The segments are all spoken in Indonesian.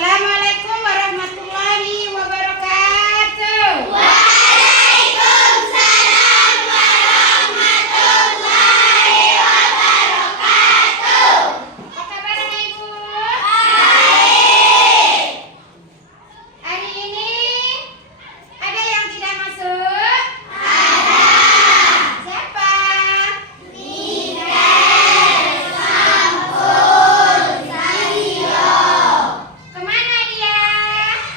Assalamualaikum warahmatullahi wabarakatuh. Waalaikumsalam warahmatullahi wabarakatuh. Apa kabar anak ibu? Baik. Hari ini ada yang tidak masuk? Ada. Siapa? Miguel, Sampul, Sadio. Kemana dia?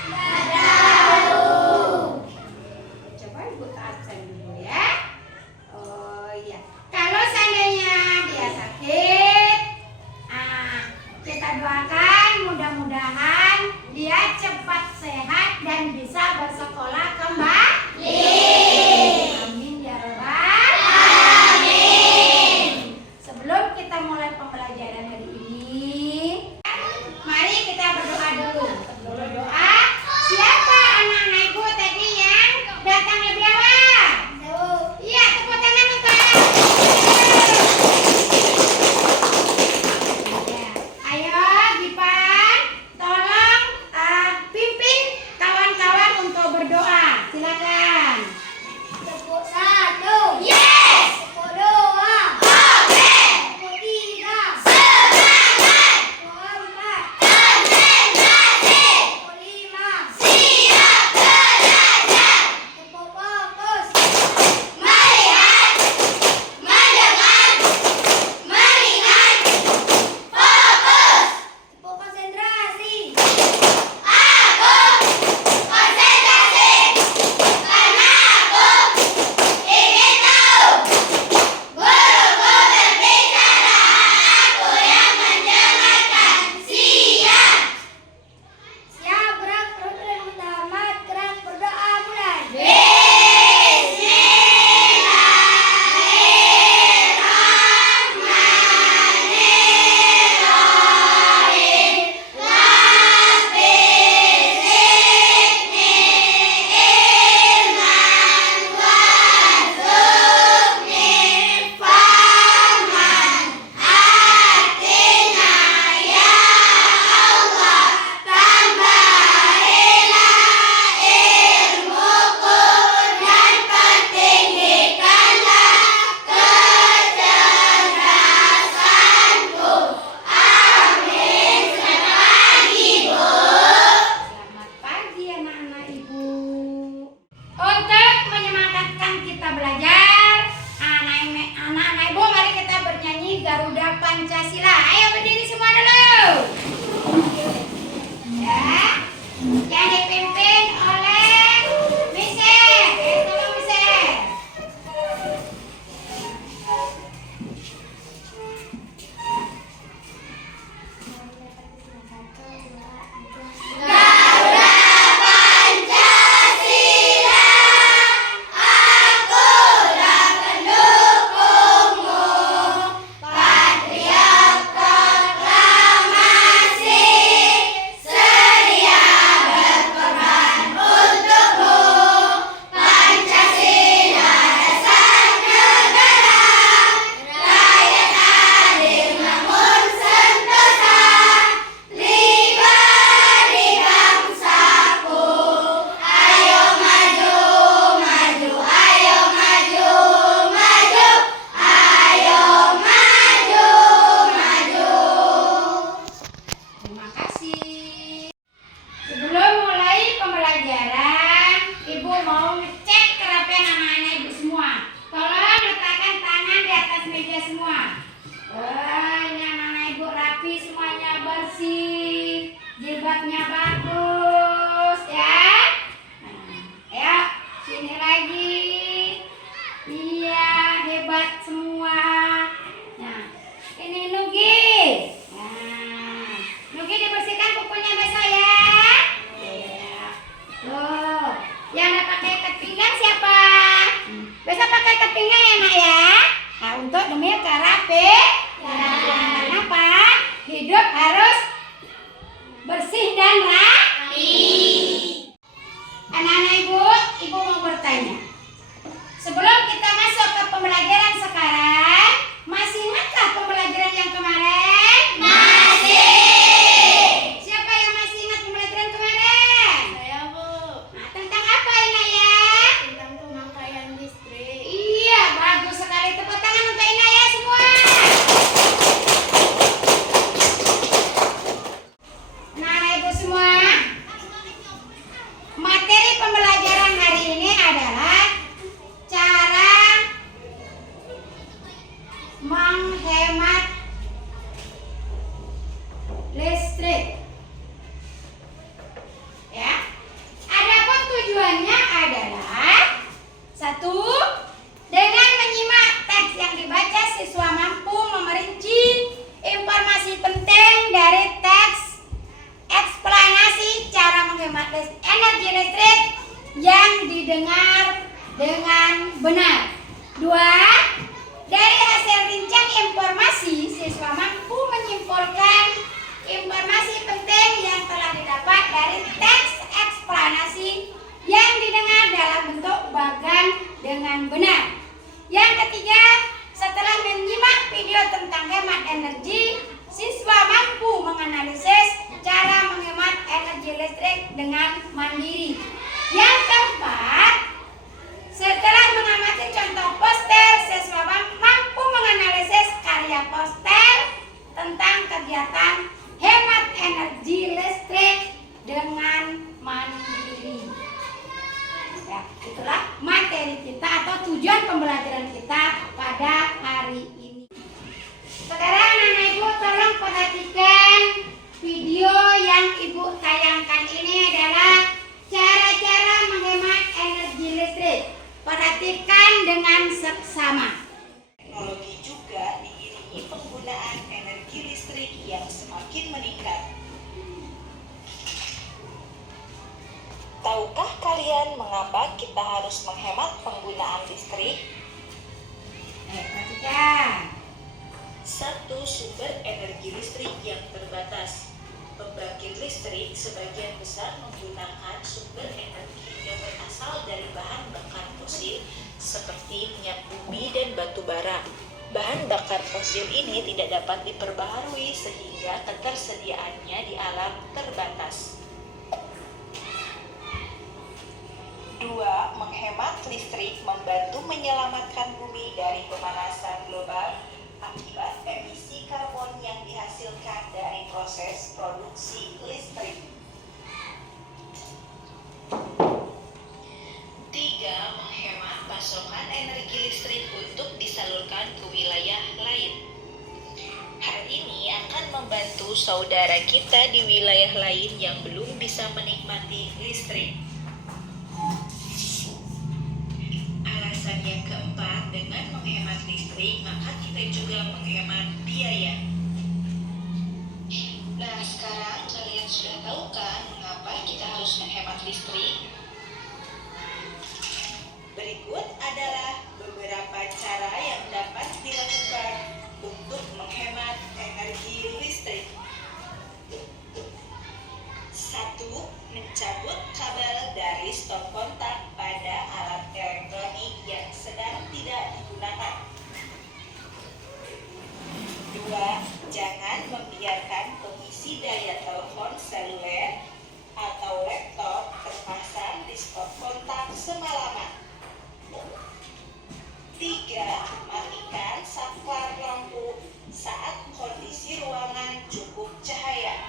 Nggak tahu. Coba ibu absen dulu ya. Oh iya. Kalau seandainya dia sakit, kita doakan mudah-mudahan dia cepat sehat dan bisa bersekolah kembali. Amin ya Rabbal Amin. Sebelum kita mulai pembelajaran hari ini, mari kita berdoa dulu. Sebelum doa, siapa anak-anak ibu tadi yang datang lebih awal? Iya, tepuk tangan untuk. Ya. Ayo, Gipan, tolong pimpin kawan-kawan untuk berdoa. Silakan. Tepuk satu. Yes. Tepuk dua. Oke. Tepuk tiga. Semangat. Tepuk empat. Konsentrasi. Tepuk lima. Siap belajar. Tepuk fokus. Melihat, mendengar, mengingat, fokus. Tepuk konsentrasi. Aku konsentrasi karena aku ingin tahu. Guruku berbicara, aku yang mendengarkan. Siap. Siap, gerak perut utama, gerak berdoa mulai. Bismillahirrahmanirrahim. Rabbi zidni ilman warzuqni fahman. Atina ya Allah, tambahilah ilmuku dan pertinggikanlah kecerdasanku. Amin. Selamat pagi anak-anak ibu. Untuk menyemangatkan kita belajar, anak-anak ibu mari kita bernyanyi Garuda Pancasila. Ayo berdiri semua dulu. Ya, yang dipimpin oleh Mister. Tolong Mister. Garuda Pancasila, akulah pendukungmu. Patriot proklamasi, sedia berkorban untukmu. Pancasila dasar negara, rakyat adil namun sentosa. Pribadi bangsaku, ayo maju, maju, ayo maju, maju, ayo maju, maju. Terima kasih. Sebelum mulai pembelajaran, Ibu mau ngecek kerapian anak-anak Ibu semua. Tolong letakkan tangan di atas meja semua. Ini anak-anak Ibu rapi semuanya, bersih, jilbabnya bagus ya. Ya, sini lagi. Iya, hebat semua. Nah, ini Nugi. Nah, Nugi dibersihkan kukunya besok ya. Iya. Tuh, yang ada pakai ikat pinggang siapa? Besok pakai ikat pinggang ya nak ya. Nah, untuk demi kerapian. Kenapa? Hidup harus bersih dan rapi. Anak-anak ibu mau bertanya. Sebelum kita masuk ke pembelajaran sekarang, masih ingatkah pembelajaran yang kemarin? Masih. Siapa yang masih ingat pembelajaran listrik. Ya. Adapun tujuannya adalah satu, dengan menyimak teks yang dibaca siswa mampu memerinci informasi penting dari teks eksplanasi cara menghemat energi listrik yang didengar dengan benar. Dua, dari hasil rincian informasi siswa mampu menyimpulkan informasi penting yang telah didapat dari teks eksplanasi yang didengar dalam bentuk bagan dengan benar. Yang ketiga, setelah menyimak video tentang hemat energi, siswa mampu menganalisis cara menghemat energi listrik dengan mandiri. Yang keempat, setelah mengamati contoh poster, siswa mampu menganalisis karya poster tentang kegiatan hemat energi listrik dengan mandiri. Ya, itulah materi kita atau tujuan pembelajaran kita pada hari ini. Sekarang anak ibu tolong perhatikan video yang ibu tayangkan. Ini adalah cara-cara menghemat energi listrik. Perhatikan dengan seksama. Teknologi juga diiringi penggunaan energi listrik yang semakin meningkat. Tahukah kalian mengapa kita harus menghemat penggunaan listrik? Perhatikan. Satu, sumber energi listrik yang terbatas. Pembangkit listrik sebagian besar menggunakan sumber energi yang berasal dari bahan bakar fosil seperti minyak bumi dan batu bara. Bahan bakar fosil ini tidak dapat diperbaharui sehingga ketersediaannya di alam terbatas. Dua, menghemat listrik membantu menyelamatkan bumi dari pemanasan global akibat emisi karbon yang dihasilkan dari proses produksi listrik. Tiga, menghemat pasokan energi listrik untuk disalurkan ke wilayah lain. Hal ini akan membantu saudara kita di wilayah lain yang belum bisa menikmati listrik. Alasan yang keempat, dengan menghemat listrik maka kita juga menghemat biaya. Nah, sekarang kalian sudah tahu kan mengapa kita harus menghemat listrik? Berikut adalah beberapa cara yang dapat dilakukan untuk menghemat energi listrik. 1. Mencabut kabel dari stop kontak pada alat elektronik yang sedang tidak digunakan. 2. Jangan membiarkan pengisi daya telepon seluler atau laptop terpasang di stop kontak semalaman. 3. Matikan saklar lampu saat kondisi ruangan cukup cahaya.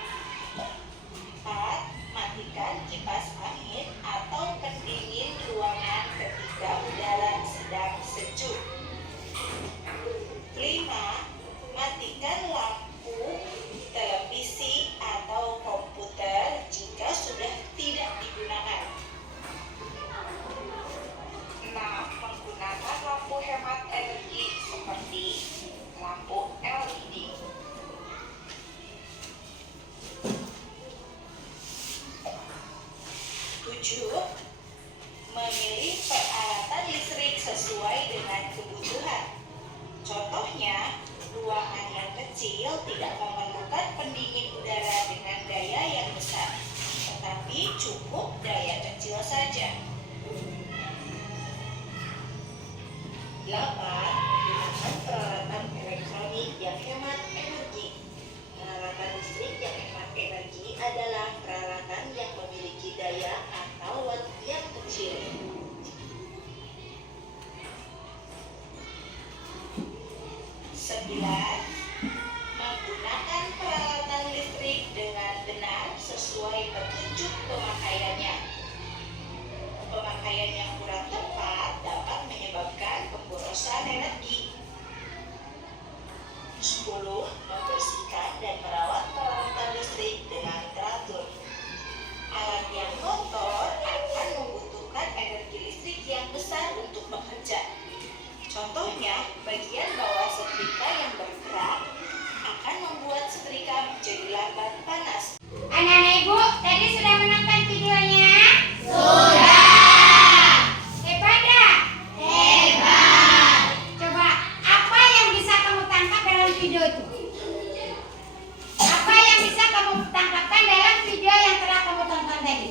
4. Matikan kipas angin atau pendingin ruangan ketika udara sedang sejuk. 5. Matikan lampu televisi atau komputer jika sudah tidak digunakan. 6. Menggunakan lampu hemat energi seperti lampu LED. 7. Memilih peralatan listrik sesuai dengan kebutuhan. Contohnya, ruangan yang kecil tidak memerlukan pendingin udara dengan daya yang besar, tetapi cukup daya kecil saja. 8. Menggunakan peralatan elektronik yang hemat energi. Peralatan listrik yang hemat energi adalah peralatan yang memiliki daya atau watt Anak-anak ibu tadi sudah menonton videonya? Hebat ya? Coba apa yang bisa kamu tangkap dalam video itu? Apa yang bisa kamu tangkapkan dalam video yang telah kamu tonton tadi?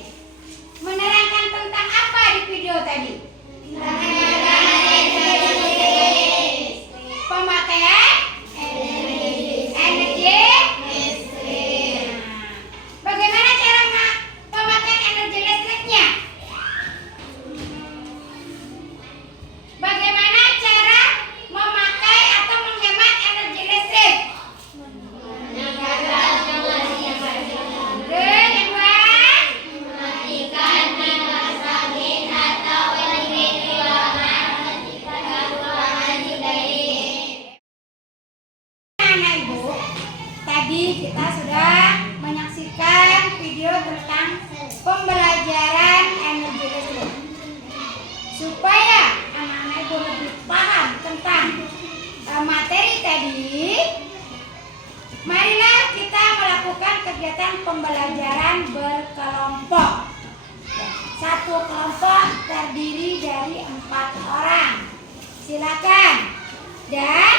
Menerangkan tentang apa di video tadi? Pemakaian energi listrik. Bagaimana cara pemakaian energi listriknya? Bagaimana cara memakai atau menghemat energi listrik? Yang kedua, mematikan kipas angin atau listrik di ruangan ketika ruangan dingin. Anak ibu, tadi kita sudah menyaksikan video tentang pembelajaran energi listrik. Supaya anak-anak ibu lebih paham tentang materi tadi, marilah kita melakukan kegiatan pembelajaran berkelompok. Satu kelompok terdiri dari 4 orang. Silakan. Dan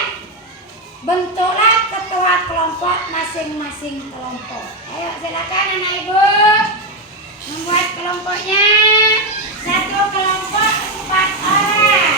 bentuklah ketua kelompok masing-masing kelompok. Ayo silakan anak ibu membuat kelompoknya. Satu kelompok 4 orang.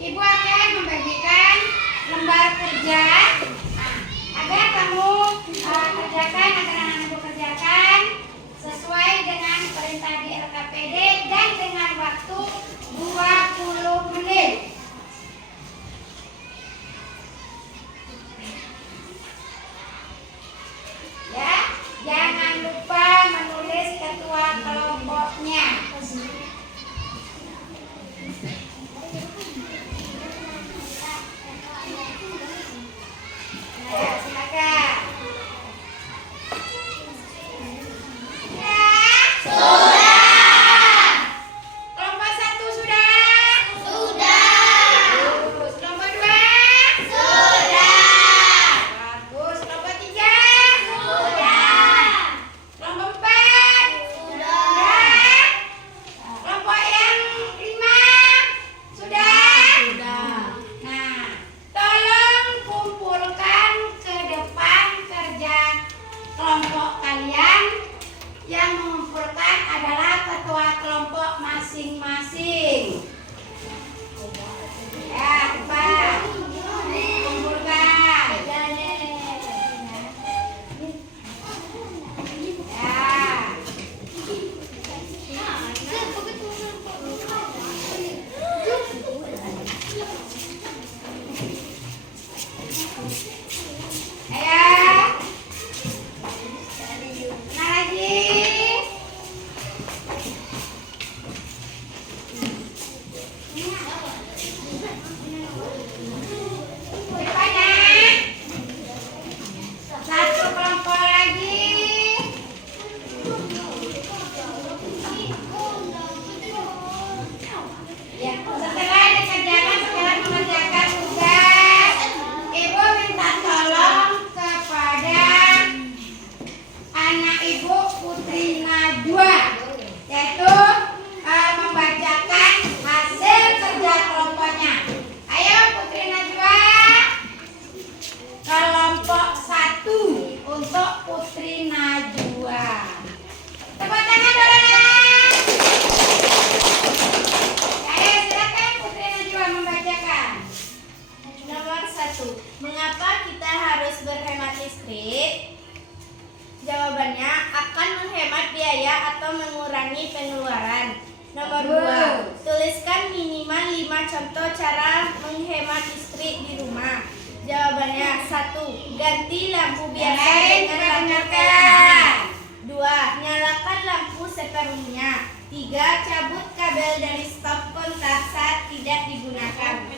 Ibu akan membagikan lembar kerja agar kamu kerjakan, agar anak-anak ibu kerjakan sesuai dengan perintah di LKPD dan dengan waktu 20 menit. Ya, jangan lupa menulis ketua kelompoknya. Ya, silakan. Ya. Sudah. Kelompok 1 sudah? Bagus. Kelompok 2? Bagus. Kelompok 3? Kelompok 4? Kelompok yang 5? Sudah? Nah, tolong kumpulkan ke depan kerja kelompok kalian. Yang mengumpulkan adalah ketua kelompok masing-masing. Ya, cepat kumpulkan. Ayo. Mana lagi? Depannya. Satu kelompok lagi. Ya, setelah dikerjakan, setelah mengerjakan tugas, ibu minta tolong kepada anak ibu Putri Najwa, yaitu membacakan hasil kerja kelompoknya. Ayo Putri Najwa, kelompok 1 untuk Putri Najwa. Tepuk tangan dulu nak. Ayo silakan Putri Najwa membacakan. Nomor 1. Mengapa kita harus berhemat listrik? Jawabannya akan menghemat biaya atau mengurangi pengeluaran. Nomor 2. Tuliskan minimal 5 contoh cara menghemat listrik di rumah. Jawabannya 1. Ganti lampu biasa dengan lampu Dengarkan. 2. Nyalakan lampu sepenuhnya. 3. Cabut kabel dari stop kontak saat tidak digunakan.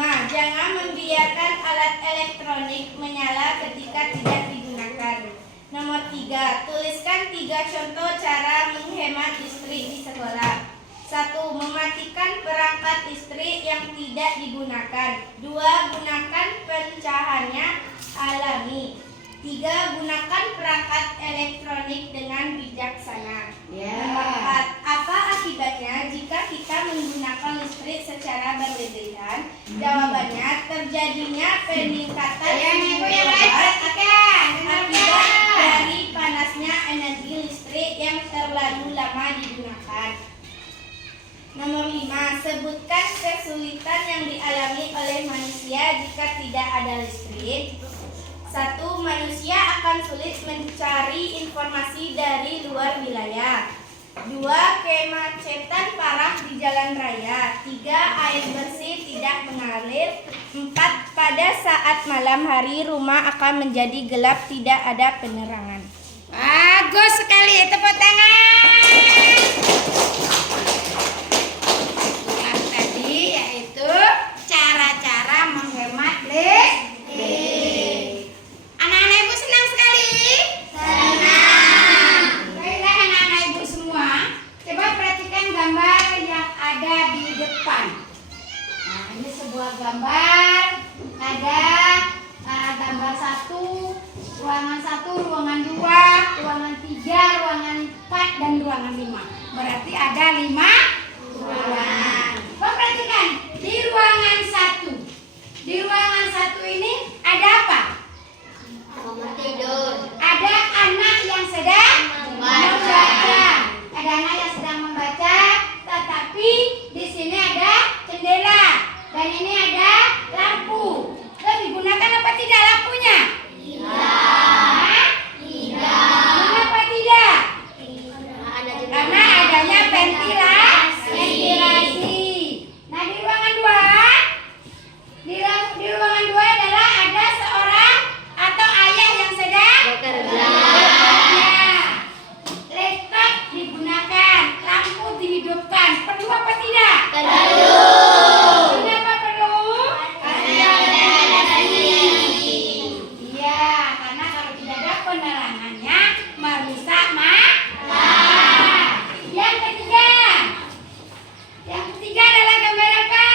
5. Jangan membiarkan alat elektronik menyala ketika tidak digunakan. Nomor 3. Tuliskan 3 contoh cara menghemat listrik di sekolah. 1. Mematikan perangkat listrik yang tidak digunakan. 2. Gunakan pencahayanya alami. 3. Gunakan perangkat elektronik dengan bijaksana. Nomor 4. Apa akibatnya jika kita menggunakan listrik secara berlebihan? Jawabannya, terjadinya peningkatan suhu global akibat dari panasnya energi listrik yang terlalu lama digunakan. Nomor 5. Sebutkan kesulitan yang dialami oleh manusia jika tidak ada listrik. 1. Manusia akan sulit mencari informasi dari luar wilayah. 2. Kemacetan parah di jalan raya. 3. Air bersih tidak mengalir. 4. Pada saat malam hari rumah akan menjadi gelap, tidak ada penerangan. Bagus sekali, tepuk tangan. Yang tadi yaitu cara-cara menghemat listrik. Anak-anak ibu senang sekali? Senang. Baiklah anak-anak ibu semua, coba perhatikan gambar yang ada di depan. Nah, ini sebuah gambar, ada gambar 1, ruangan 1, ruangan 2, ruangan 3, ruangan 4, dan ruangan 5. Berarti ada 5 ruangan. Perhatikan di ruangan 1. Di ruangan 1 ini ada apa? Kamar tidur. Ada anak yang sedang membaca. Ada anak yang sedang membaca, tetapi di sini ada jendela dan ini ada lampu. Lalu digunakan apa tidak lampunya? Tidak. Mengapa tidak? Karena adanya ventilasi. Nah, di ruangan 2, di ruangan 2 adalah ada seorang atau ayah yang sedang bekerja. Laptop digunakan, lampu dihidupkan. Perlu apa tidak? Perlu. Kenapa perlu? Iya, karena kalau tidak ada penerangannya merusak mata. Yang ketiga adalah gambar apa?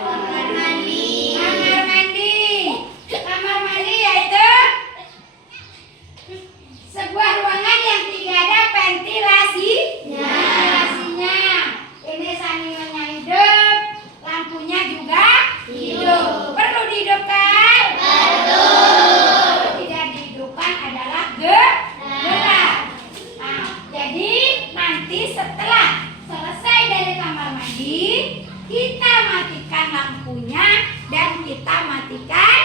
Kamar mandi. Kamar mandi yaitu sebuah ruangan yang tidak ada ventilasinya. Ini saningannya hidup, lampunya juga hidup. Perlu dihidupkan? Perlu. Tidak dihidupkan adalah gelap. Nah, jadi nanti setelah selesai dari kamar mandi, kita matikan lampunya dan kita matikan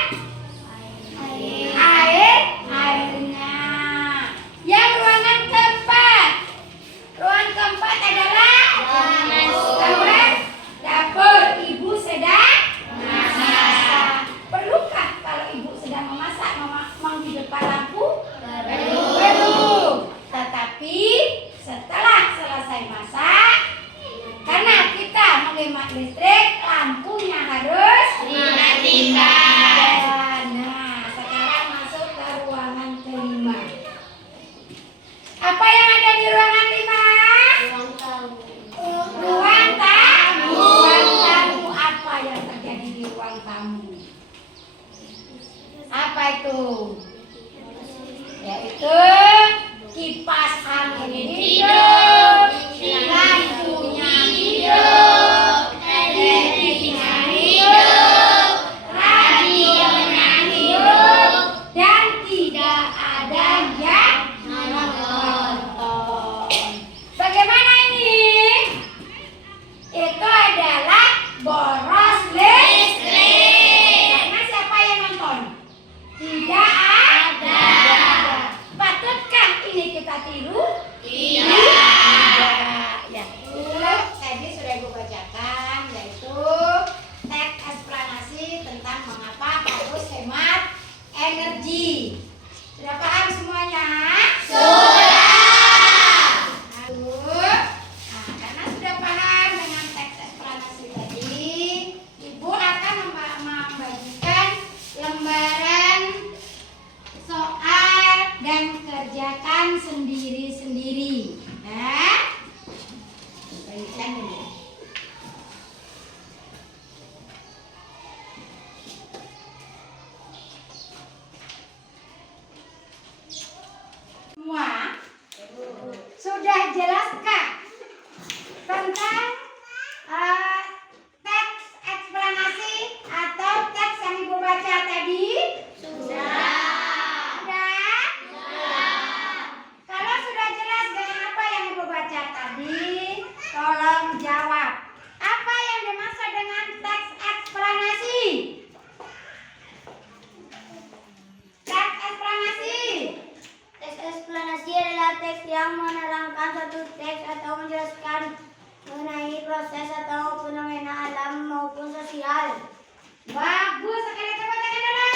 airnya. Yang ruangan keempat. Ruangan keempat adalah dapur. Ibu sedang memasak. Perlukah kalau ibu sedang memasak menghidupkan lampu? Perlu. Tetapi setelah selesai masak, karena kita menghemat listrik, lampunya harus dimatikan. Nah, sekarang masuk ke ruangan kelima. Apa yang ada di ruangan 5? Ruang tamu. Ruang tamu. Apa yang terjadi di ruang tamu? Apa itu? Yaitu kipas angin hidup, lampunya hidup, televisinya hidup, radionya hidup, dan tidak ada yang menonton. Bagaimana ini? Itu adalah boros listrik. Karena siapa yang nonton? Tidak ada. Patutkah ini kita diri sendiri. Baiklah dulu. Semua sudah jelaskah tentang teks eksplanasi atau teks yang Ibu baca tadi? Sudah. Kalau sudah jelas dengan apa yang Ibu baca tadi, tolong jawab. Apa yang dimaksud dengan teks eksplanasi? Teks eksplanasi. Teks eksplanasi adalah teks yang menerangkan satu teks atau menjelaskan mengenai proses atau fenomena alam maupun sosial. Bagus sekali, tepuk tangan dulu.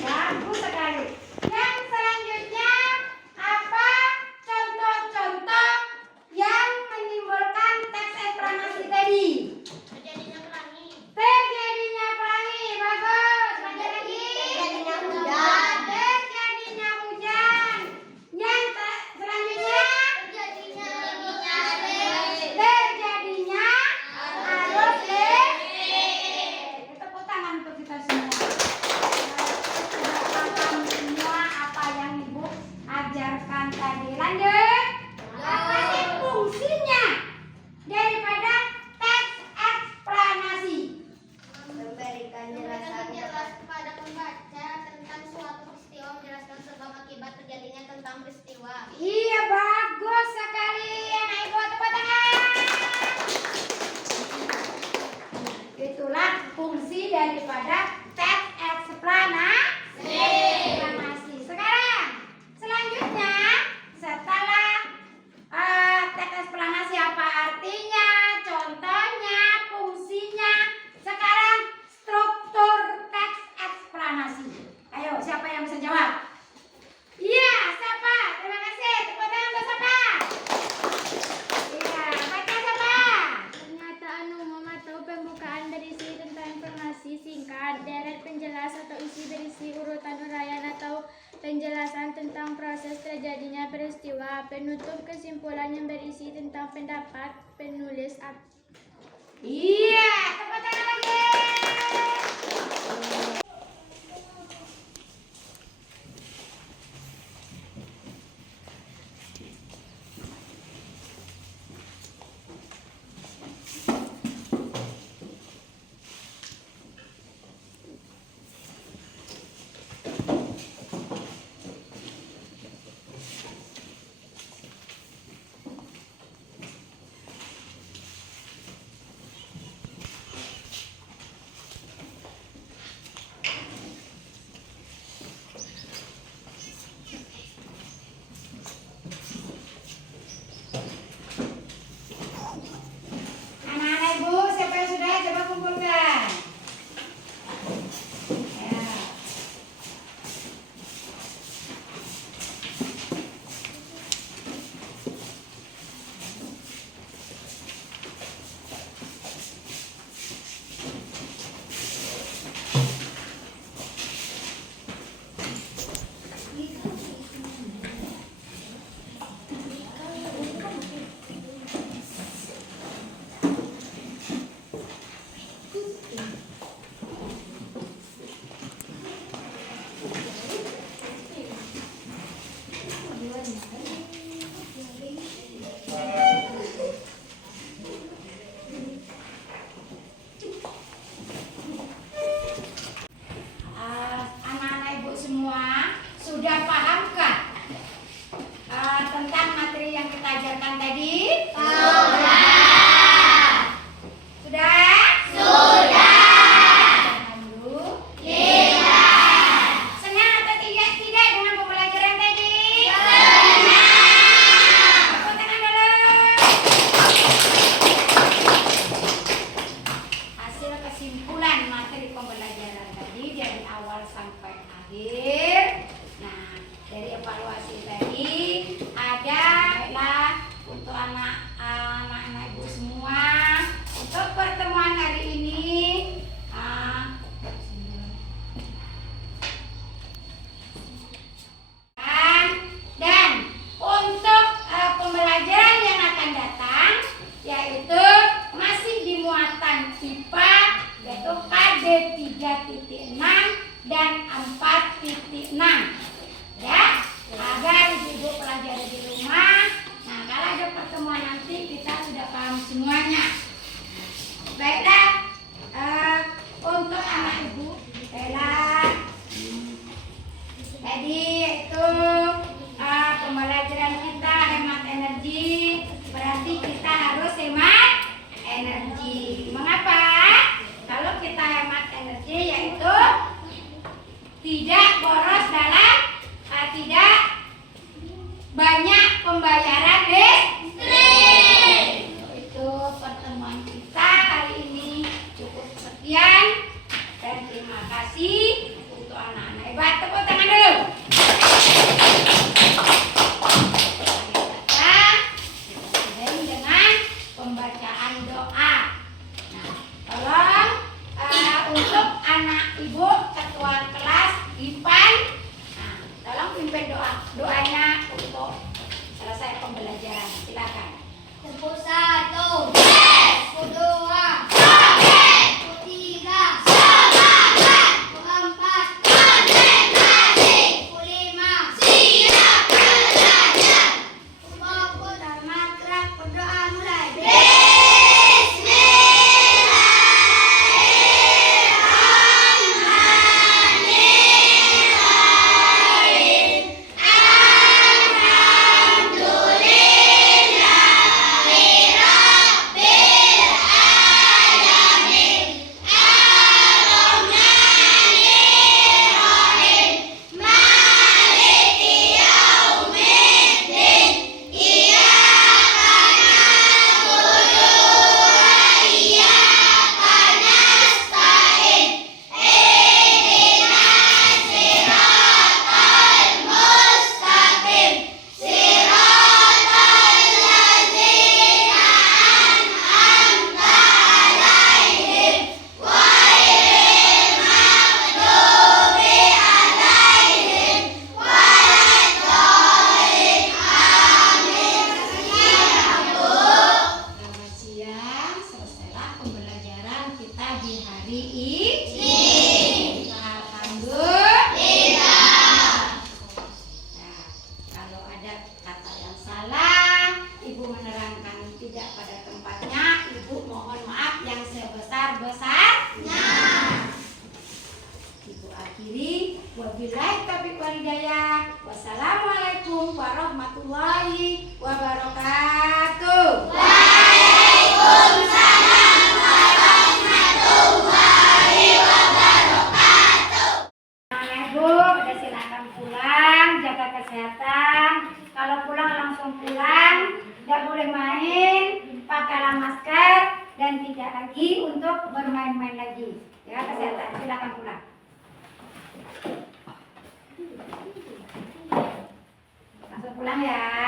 Bagus sekali. Yang selanjutnya apa contoh-contoh yang menimbulkan teks eksplanasi tadi? Terjadinya pelangi. Terjadinya pelangi, bagus. Baca lagi. Terjadinya hujan. Terjadinya hujan. Yang selanjutnya Terjadinya terjadinya arus listrik. Tepuk tangan untuk kita semua. Sudah paham semua apa yang Ibu ajarkan tadi. Lanjut. Apa sih fungsinya daripada teks eksplanasi? memberikan jelasan kepada pembaca tentang suatu peristiwa, menjelaskan sebab akibat terjadinya tentang peristiwa. Iya, bagus sekali. Anak Ibu, tepuk tangan. Itulah fungsi daripada teks eksplanasi. Sekarang, selanjutnya setelah teks eksplanasi apa artinya, contohnya, fungsinya. Sekarang struktur teks eksplanasi. Ayo, siapa yang bisa jawab? Iya, siapa? Terima kasih. Tepuk tangan untuk siapa? Iya, baca siapa? Pernyataan umum atau pembukaan berisi tentang informasi singkat, deret penjelas atau isi berisi urutan uraian atau penjelasan tentang proses terjadinya peristiwa, penutup kesimpulan yang berisi tentang pendapat penulis. Iya, tepuk tangan lagi. Anak-anak Ibu, siapa yang sudah coba kumpulkan? Ya. Anak-anak Ibu semua sudah pahamkah tentang materi yang kita ajarkan tadi? Sudah. Sudah? Alhamdulillah. Senang atau tidak dengan pembelajaran tadi? Tepuk tangan dulu. Hasil kesimpulan materi pembelajaran tadi dari awal sampai akhir. Nah, ya, agar ibu pelajari di rumah. Nah, kalau ada pertemuan nanti kita sudah paham semuanya. Baiklah, untuk anak ibu, jadi itu pembelajaran kita hemat energi, berarti kita harus hemat energi. Mengapa? Kalau kita hemat energi yaitu tidak boros dalam tidak banyak pembayaran listrik. Itu pertemuan kita hari ini cukup sekian dan terima kasih untuk anak-anak hebat. Tepuk tangan dulu. Kita dengan pembacaan doa. Nah, tolong untuk anak ibu ketua kelas Ipan, nah, tolong pimpin doanya untuk selesai pembelajaran. Silakan. Tepuk 1, tepuk 2, tepuk 3, semangat, tepuk 4, konsentrasi, tepuk 5, siap belajar, tepuk tamat gerak berdoa mulai. Selamat siang, selesailah pembelajaran kita di hari ini. Alhamdulillah. Nah, kalau ada kata yang salah, ibu menerangkan tidak pada tempatnya, ibu mohon maaf yang sebesar-besarnya. Ibu akhiri, wabillahi taufiq wal hidayah. Wassalamualaikum warahmatullahi wabarakatuh. Ibu, udah silakan pulang, jaga kesehatan. Kalau pulang langsung pulang, tidak boleh main, pakailah masker dan tidak lagi untuk bermain-main lagi. Ya, kesehatan, silakan pulang. Langsung pulang ya.